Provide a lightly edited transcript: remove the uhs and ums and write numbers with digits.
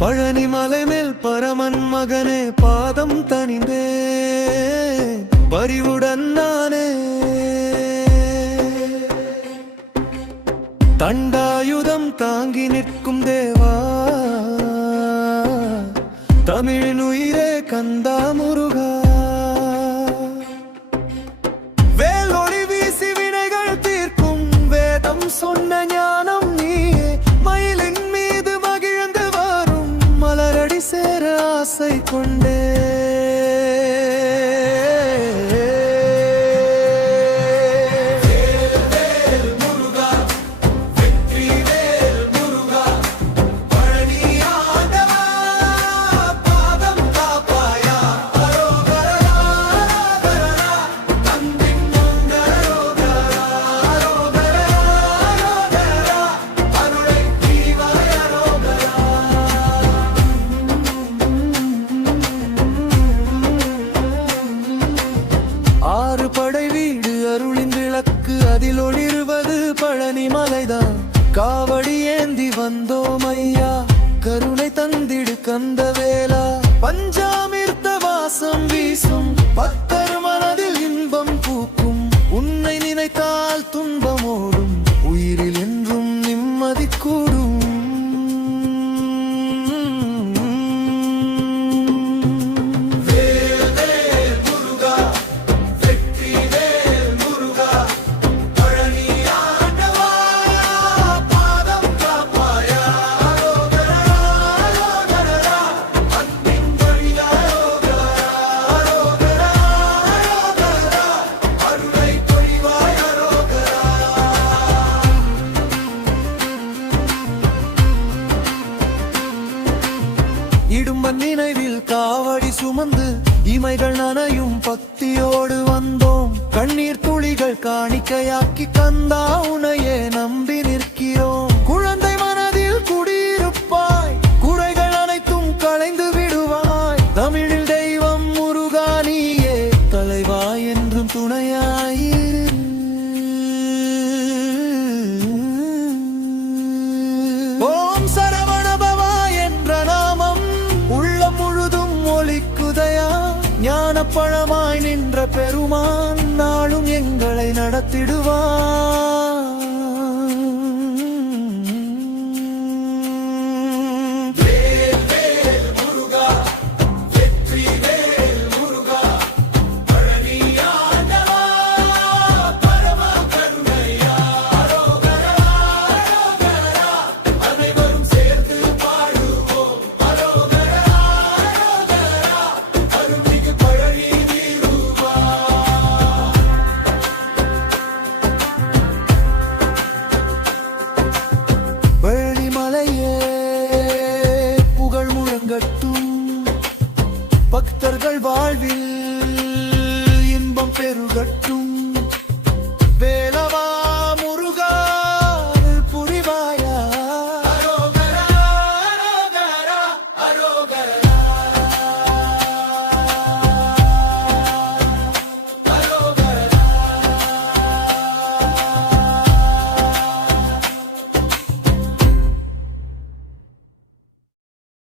பழனி மலை மேல் பரமன் மகனே பாதம் தனிந்தே பரிவுடன் நானே தண்டாயுதம் தாங்கி நிற்கும் தேவா தமிழின் உயிரே கந்தா முருகா வேலொளி வீசி வினைகள் தீர்க்கும் வேதம் சொன்ன ஞானம் நீயே மயிலின் மீது மகிழ்ந்து வரும் மலரடி சேர ஆசை கொண்டே படை வீடு அருளின் விளக்கு அதில் ஒளிர்வது பழனி மலைதான் காவடி ஏந்தி வந்தோம் ஐயா கருணை தந்திடு கந்த வேளா பஞ்சாமிர்த வாசம் வீசும் பக்தர் மனதில் இன்பம் பூக்கும் உன்னை நினைத்தால் துன்பம் ஓடும் உயிரில் என்றும் நிம்மதி கூடும் இடும்பன் நினைவில் காவடி சுமந்து இமைகள் நனையும் பக்தியோடு வந்தோம் கண்ணீர் துளிகள் காணிக்கையாக்கி கந்தா உனையே நம்பி நிற்கிறோம் குழந்தை மனதில் குடியிருப்பாய் குறைகள் அனைத்தும் களைந்து விடுவாய் தமிழில் தெய்வம் முருகா நீயே தலைவா என்றும் துணையாயிரு ஓம் சரவணபவா என்ற நாமம் முழுதும் ஒலிக்குதையா ஞானப்பழமாய் நின்ற பெருமான் நாளும் எங்களை நடத்திடுவான்.